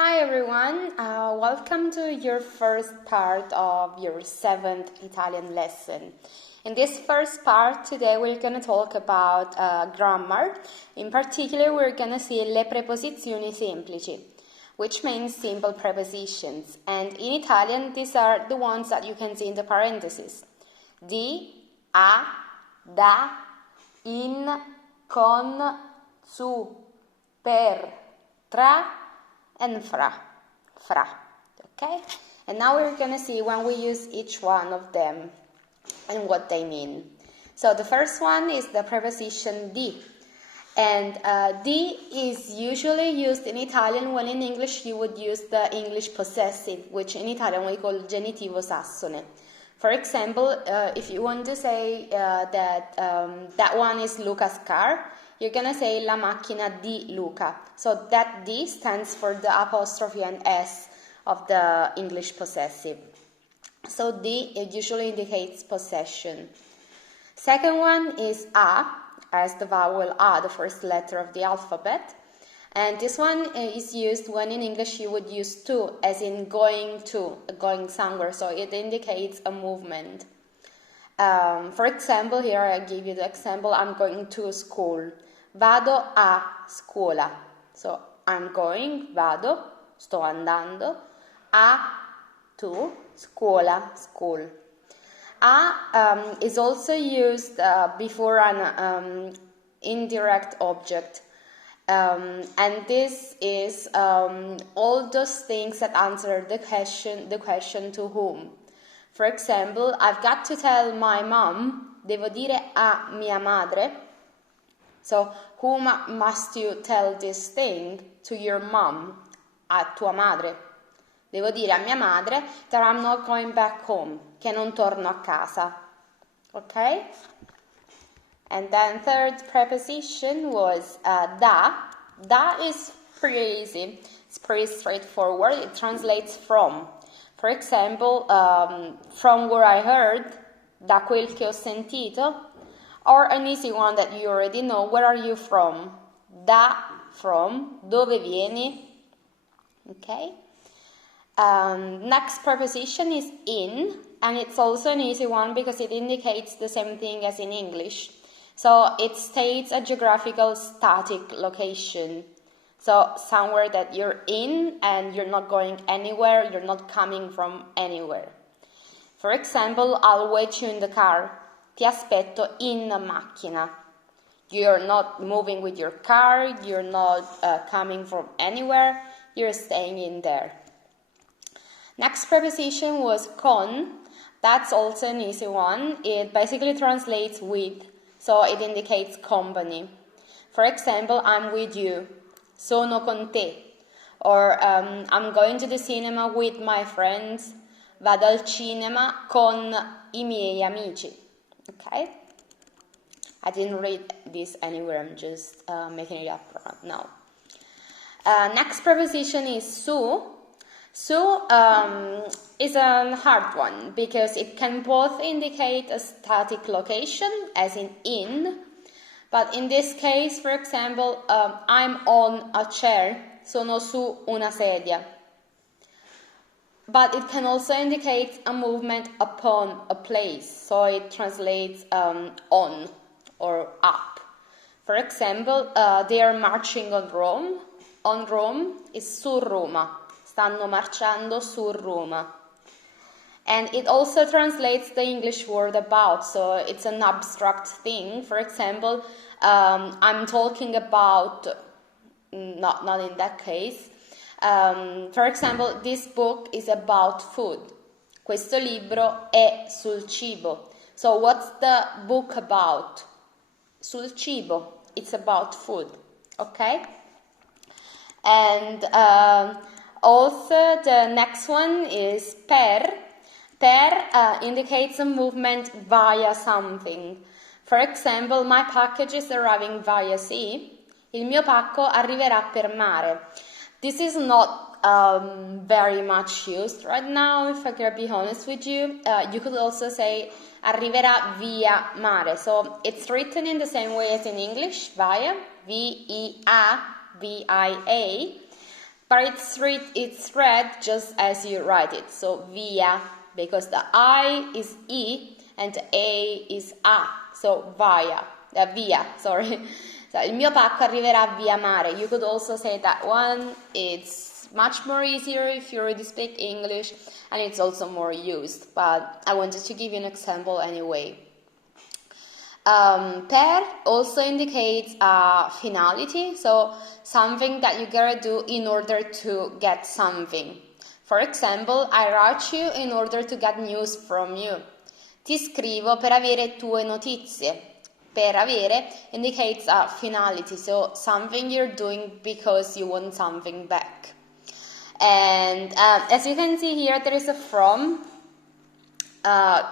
Hi everyone, welcome to your first part of your 7th Italian lesson. In this first part today we're going to talk about grammar. In particular we're going to see le preposizioni semplici, which means simple prepositions. And in Italian these are the ones that you can see in the parentheses. Di, a, da, in, con, su, per, tra, and fra, okay? And now we're going to see when we use each one of them and what they mean. So the first one is the preposition di. And di is usually used in Italian when in English you would use the English possessive, which in Italian we call genitivo sassone. For example, if you want to say that one is Luca's car, you're going to say la macchina di Luca. So that di stands for the apostrophe and S of the English possessive. So di it usually indicates possession. Second one is a, as the vowel a, the first letter of the alphabet. And this one is used when in English you would use to, as in going somewhere. So it indicates a movement. For example, here I give you the example, I'm going to school. Vado a scuola. So I'm going, vado, sto andando, a, to, scuola, school. A is also used before an indirect object. And this is all those things that answer the question to whom. For example, I've got to tell my mom, devo dire a mia madre. So, whom must you tell this thing? To your mom, a tua madre. Devo dire a mia madre that I'm not going back home, che non torno a casa. Okay? And then third preposition was da. Da is pretty easy. It's pretty straightforward. It translates from. For example, from where I heard, da quel che ho sentito. Or an easy one that you already know, where are you from? Da, from, dove vieni? Okay. Next preposition is in, and it's also an easy one because it indicates the same thing as in English. So it states a geographical static location. So somewhere that you're in and you're not going anywhere, you're not coming from anywhere. For example, I'll wait you in the car. Ti aspetto in macchina. You're not moving with your car, you're not coming from anywhere, you're staying in there. Next preposition was con. That's also an easy one. It basically translates with, so it indicates company. For example, I'm with you, sono con te. Or I'm going to the cinema with my friends, vado al cinema con I miei amici. Okay? I didn't read this anywhere, I'm just making it up right now. Next preposition is su. Su is a hard one because it can both indicate a static location, as in, but in this case, for example, I'm on a chair, sono su una sedia. But it can also indicate a movement upon a place, so it translates on or up. For example, they are marching on Rome. On Rome is su Roma. Stanno marciando su Roma. And it also translates the English word about, so it's an abstract thing. For example, I'm talking about, not in that case. For example, this book is about food. Questo libro è sul cibo. So what's the book about? Sul cibo. It's about food. Okay? And also the next one is per. Per indicates a movement via something. For example, my package is arriving via sea. Il mio pacco arriverà per mare. This is not very much used right now, if I can be honest with you. You could also say arriverà via mare. So it's written in the same way as in English, via, V-E-A, V-I-A. but it's read just as you write it. So via, because the I is E and the A is A. So via, sorry. So, il mio pacco arriverà via mare. You could also say that one. It's much more easier if you already speak English, and it's also more used. But I wanted to give you an example anyway. Per also indicates finality, so something that you gotta do in order to get something. For example, I write you in order to get news from you. Ti scrivo per avere tue notizie. Per avere indicates finality, so something you're doing because you want something back. And as you can see here, there is a from.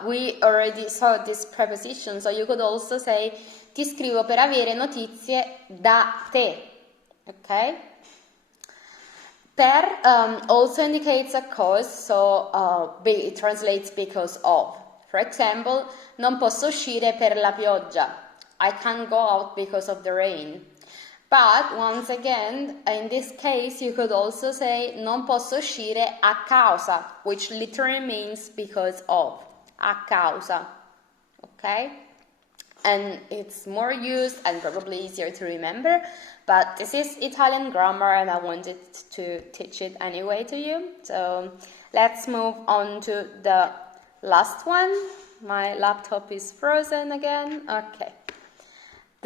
We already saw this preposition, so you could also say ti scrivo per avere notizie da te. Okay? Per also indicates a cause, so it translates because of. For example, non posso uscire per la pioggia. I can't go out because of the rain. But once again, in this case, you could also say non posso uscire a causa, which literally means because of. A causa. Okay? And it's more used and probably easier to remember, but this is Italian grammar and I wanted to teach it anyway to you. So let's move on to the last one. My laptop is frozen again. Okay.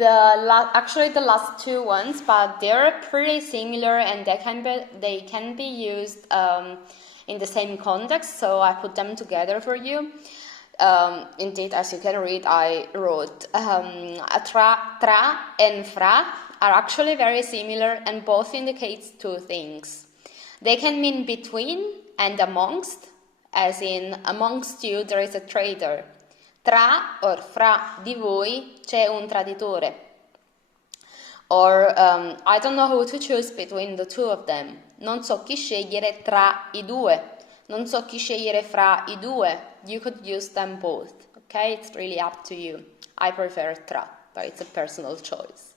Actually the last two ones, but they're pretty similar and they can be used in the same context, so I put them together for you. Indeed, as you can read, I wrote tra and fra are actually very similar and both indicates two things. They can mean between and amongst, as in amongst you there is a traitor. Tra or fra di voi c'è un traditore. Or I don't know who to choose between the two of them. Non so chi scegliere tra i due. Non so chi scegliere fra i due. You could use them both. Okay, it's really up to you. I prefer tra, but it's a personal choice.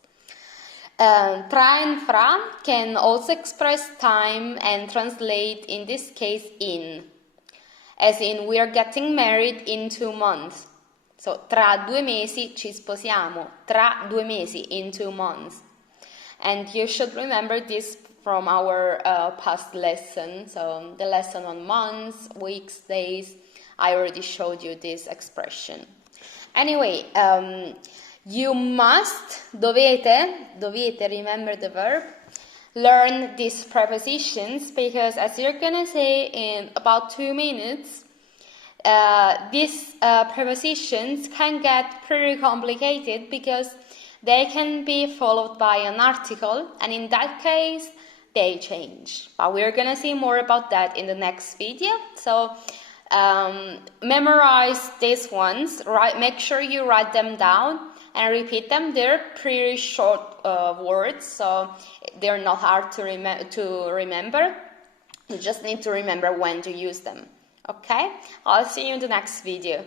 Tra and fra can also express time and translate in this case in. As in, we are getting married in 2 months. So, tra 2 mesi ci sposiamo. Tra 2 mesi, in 2 months. And you should remember this from our past lesson. So, the lesson on months, weeks, days. I already showed you this expression. Anyway, you dovete, remember the verb, learn these prepositions because as you're gonna say in about 2 minutes, these prepositions can get pretty complicated because they can be followed by an article, and in that case, they change. But we're gonna see more about that in the next video. So memorize these ones, make sure you write them down and repeat them. They're pretty short words, so they're not hard to remember. You just need to remember when to use them. Okay? I'll see you in the next video.